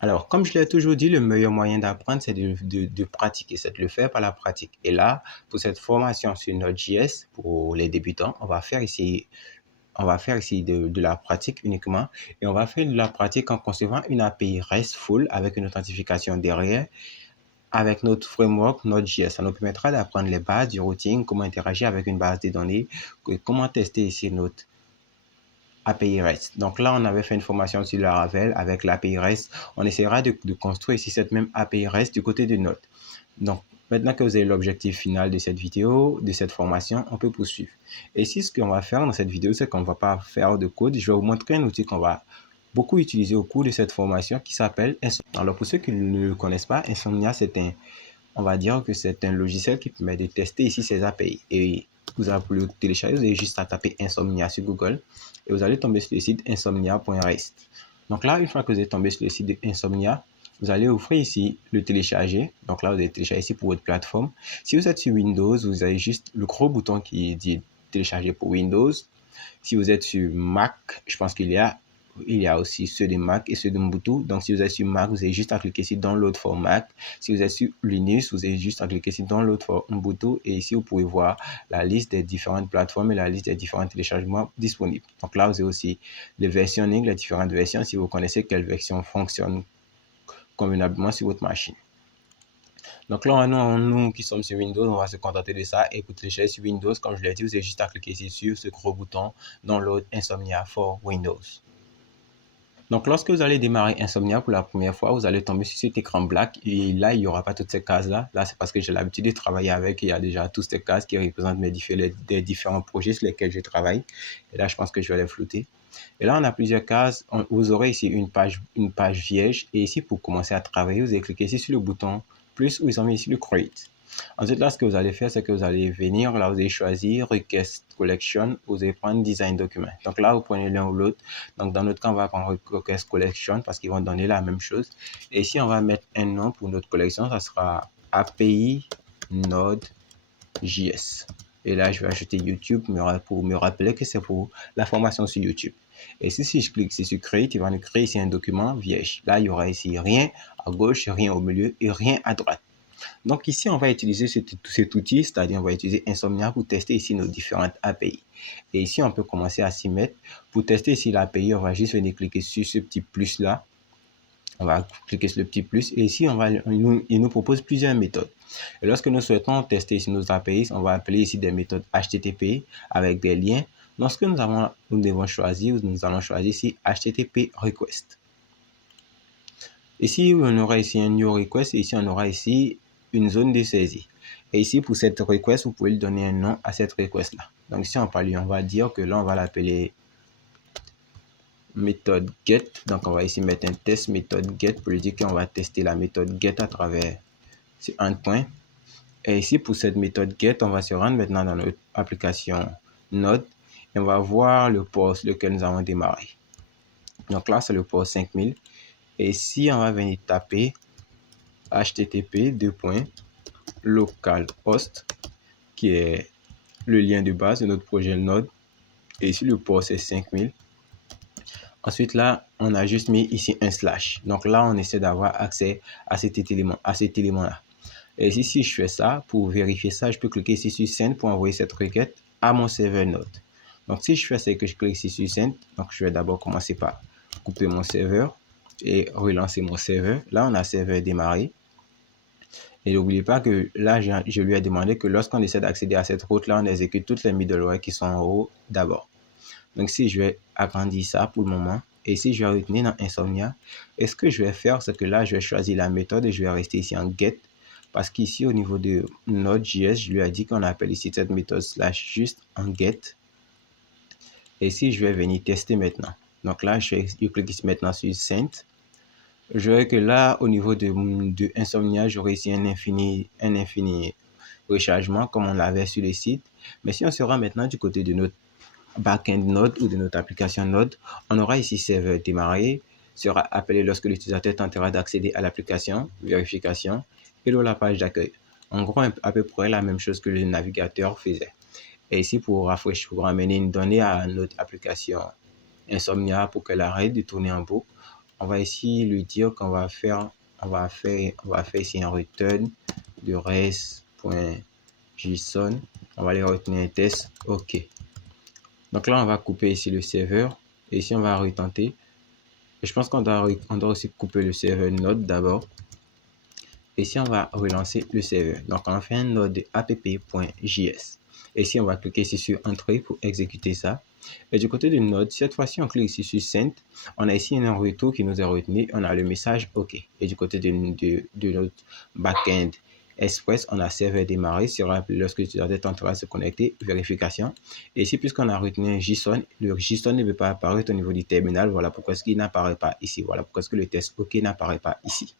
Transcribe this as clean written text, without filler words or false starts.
Alors, comme je l'ai toujours dit, le meilleur moyen d'apprendre, c'est de pratiquer, c'est de le faire par la pratique. Et là, pour cette formation sur Node.js, pour les débutants, on va faire ici de la pratique uniquement et on va faire de la pratique en concevant une API RESTful avec une authentification derrière avec notre framework Node.js. Ça nous permettra d'apprendre les bases du routing, comment interagir avec une base de données, comment tester ici notre API REST. Donc là, on avait fait une formation sur la Laravel avec l'API REST. On essaiera de construire ici cette même API REST du côté de Node. Donc, maintenant que vous avez l'objectif final de cette vidéo, de cette formation, on peut poursuivre. Et ici, ce qu'on va faire dans cette vidéo, c'est qu'on ne va pas faire de code. Je vais vous montrer un outil qu'on va beaucoup utiliser au cours de cette formation qui s'appelle Insomnia. Alors, pour ceux qui ne le connaissent pas, Insomnia, on va dire que c'est un logiciel qui permet de tester ici ces API. Et vous allez le télécharger, vous avez juste à taper Insomnia sur Google et vous allez tomber sur le site insomnia.rest. Donc là, une fois que vous êtes tombé sur le site de Insomnia, vous allez ouvrir ici le télécharger. Donc là, vous allez télécharger ici pour votre plateforme. Si vous êtes sur Windows, vous avez juste le gros bouton qui dit télécharger pour Windows. Si vous êtes sur Mac, je pense qu'il y a aussi ceux de Mac et ceux de Ubuntu. Donc, si vous êtes sur Mac, vous avez juste à cliquer sur Download for Mac. Si vous êtes sur Linux, vous avez juste à cliquer sur Download for Ubuntu. Et ici, vous pouvez voir la liste des différentes plateformes et la liste des différents téléchargements disponibles. Donc là, vous avez aussi le versionning, les différentes versions, si vous connaissez quelle version fonctionne convenablement sur votre machine. Donc là, nous qui sommes sur Windows, on va se contenter de ça. Et pour télécharger sur Windows, comme je l'ai dit, vous avez juste à cliquer ici sur ce gros bouton Download Insomnia for Windows. Donc, lorsque vous allez démarrer Insomnia pour la première fois, vous allez tomber sur cet écran black et là, il n'y aura pas toutes ces cases-là. Là, c'est parce que j'ai l'habitude de travailler avec. Il y a déjà toutes ces cases qui représentent les différents projets sur lesquels je travaille. Et là, je pense que je vais les flouter. Et là, on a plusieurs cases. Vous aurez ici une page vierge. Et ici, pour commencer à travailler, vous allez cliquer ici sur le bouton plus où ils ont mis ici le Create. Ensuite, là, ce que vous allez faire, c'est que vous allez venir, là, vous allez choisir Request Collection, vous allez prendre Design Document. Donc là, vous prenez l'un ou l'autre. Donc, dans notre cas, on va prendre Request Collection parce qu'ils vont donner la même chose. Et ici, on va mettre un nom pour notre collection. Ça sera API Node.js. Et là, je vais ajouter YouTube pour me rappeler que c'est pour la formation sur YouTube. Et si je clique sur Create, il va nous créer ici un document vierge. Là, il y aura ici rien à gauche, rien au milieu et rien à droite. Donc ici, on va utiliser cet outil, c'est-à-dire on va utiliser Insomnia pour tester ici nos différentes API. Et ici, on peut commencer à s'y mettre. Pour tester ici l'API, on va juste venir cliquer sur ce petit plus là. On va cliquer sur le petit plus et ici, il nous propose plusieurs méthodes. Et lorsque nous souhaitons tester ici nos API, on va appeler ici des méthodes HTTP avec des liens. Lorsque nous allons choisir ici HTTP request. Ici, on aura ici un new request et ici, on aura ici une zone de saisie. Et ici, pour cette request, vous pouvez lui donner un nom à cette request-là. Donc, si on parle, on va dire que là, on va l'appeler méthode get. Donc, on va ici mettre un test méthode get pour lui dire qu'on va tester la méthode get à travers ce endpoint. Et ici, pour cette méthode get, on va se rendre maintenant dans notre application Node et on va voir le port sur lequel nous avons démarré. Donc là, c'est le port 5000. Et ici, on va venir taper http localhost qui est le lien de base de notre projet Node. Et ici, le port, c'est 5000. Ensuite, là, on a juste mis ici un slash. Donc là, on essaie d'avoir accès à cet élément-là. Et ici, si je fais ça, pour vérifier ça, je peux cliquer ici sur Send pour envoyer cette requête à mon serveur Node. Donc, si je fais ça et que je clique ici sur Send, donc je vais d'abord commencer par couper mon serveur et relancer mon serveur. Là, on a serveur démarré. Et n'oubliez pas que là, je lui ai demandé que lorsqu'on essaie d'accéder à cette route-là, on exécute toutes les middleware qui sont en haut d'abord. Donc, si je vais agrandir ça pour le moment, et si je vais retenir dans Insomnia, et ce que je vais faire, c'est que là, je vais choisir la méthode et je vais rester ici en get. Parce qu'ici, au niveau de Node.js, je lui ai dit qu'on appelle ici cette méthode slash juste en get. Et si je vais venir tester maintenant. Donc là, je clique ici maintenant sur Send. Je verrai que là, au niveau de Insomnia, j'aurai ici un infini rechargement comme on l'avait sur le site. Mais si on se rend maintenant du côté de notre backend Node ou de notre application Node, on aura ici serveur démarré, sera appelé lorsque l'utilisateur tentera d'accéder à l'application, vérification, et là la page d'accueil. En gros, à peu près la même chose que le navigateur faisait. Et ici, pour ramener une donnée à notre application Insomnia pour qu'elle arrête de tourner en boucle, on va ici lui dire qu'on va faire, on va faire ici un return de res.json. On va aller retenir un test. OK. Donc là, on va couper ici le serveur. Et ici, on va retenter. Et je pense qu'on doit aussi couper le serveur node d'abord. Et ici, on va relancer le serveur. Donc, on fait un node app.js. Et ici, on va cliquer ici sur Entrée pour exécuter ça. Et du côté de Node, cette fois-ci, on clique ici sur Send. On a ici un retour qui nous est retenu. On a le message OK. Et du côté de notre backend Express, on a serveur démarré. Sera appelé lorsque l'utilisateur tentera de se connecter. Vérification. Et ici, puisqu'on a retenu un JSON, le JSON ne veut pas apparaître au niveau du terminal. Voilà pourquoi il n'apparaît pas ici. Voilà pourquoi le test OK n'apparaît pas ici.